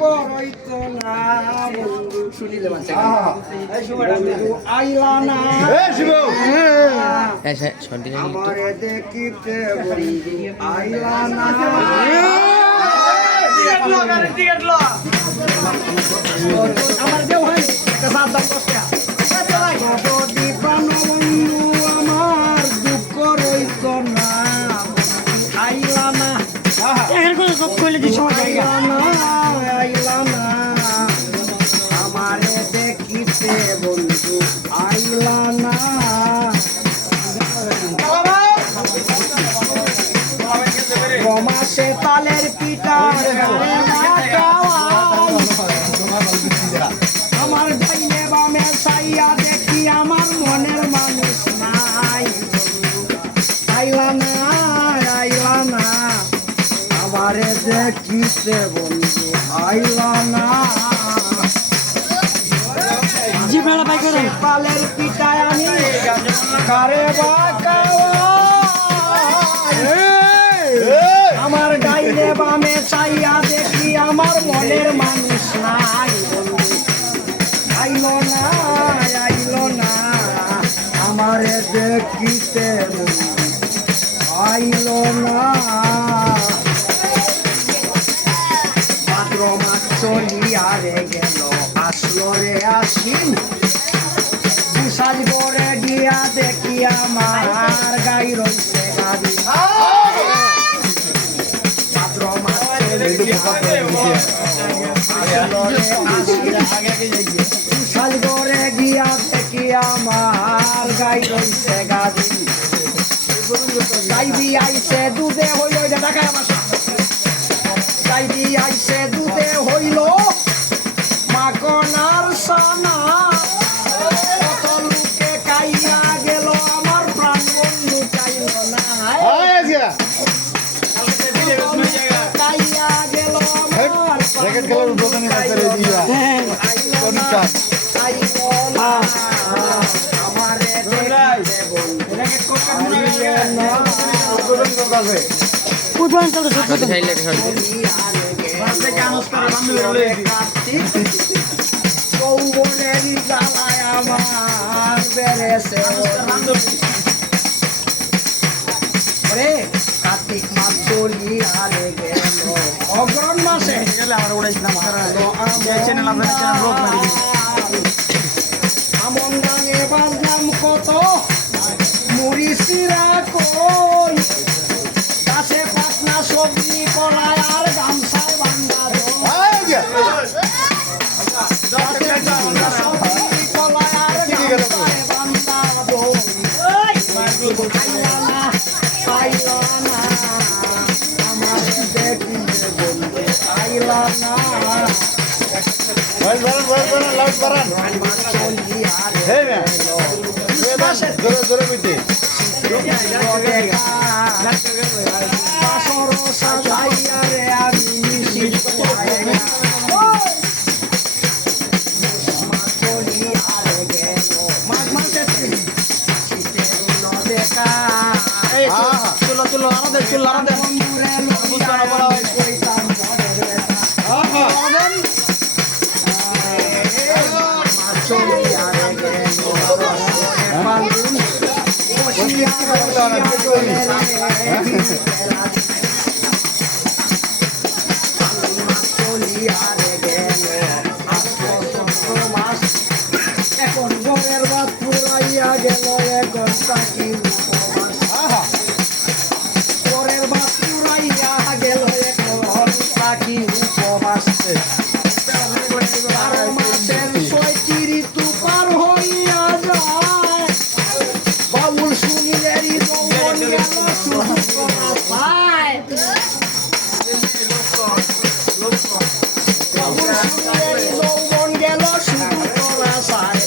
করইতো না বন্ধু শুনিলে মানছে বন্ধু আইলা না আমারে দেখিতে বন্ধু আইলা না আমার দেও হয় সাত দাম কষ্ট যদি প্রাণ বন্ধু আমার দুঃখ রইত না আইলা না আইলা না আমারে দেখিতে বন্ধু আইলা না রমাসে তালের পিঠা আমার ডাইনে বামে চাইয়া দেখি আমার মনের মানুষ নাই আইলা না আইলা না আমারে দেখিতে বন্ধু আইলা না পালের পিঠায় আমি কারে আমার ডাইনে বামে চাইয়া দেখি আমার মনের মানুষ নাই আইলো না আইলো না আমারে দেখিতে আইলো না ভাদ্র মাস চলিয়া রে গেল আসলো রে আশ্বিন বিশাল করে গিয়া দেখি আমার গাই রইছে গাড়ি ভাদ্র মাস বিশাল করে গিয়া দেখি আমার গাই রইছে গাড়ি গাইবি আইছে দুধে হইল দেখায় আমার গাইবি আইছে দুধে হইল মাকনার সানা কত লোকে কাইয়া গেল আমার প্রাণ বন্ধু চাইল না কাইয়া গেল আমারে যৌবনেরই জ্বালায় আমার বেড়েছে কার্তিক মাস চলিয়া রে গেল অগ্রহণ মাসে আমন গানে বাজলাম কত মুড়ি সিরা কই গাছে পাতনা সবজি কলায় আর গামছায় বান্ধা চলো চলো আমাদের চলো আমাদের এখন ঘরের বাদ পুরাইয়া গেল এখন তাকি ঘরের বাদ পুরাইয়া গেল এখন তাকি উপবাস মাসের ৬টি ঋতু পার হইয়া যায় বাবুল সুনীলেরই যৌবন গেল শুধু পায় বাবুল সুনীলেরই যৌবন গেল শুধু করা চায়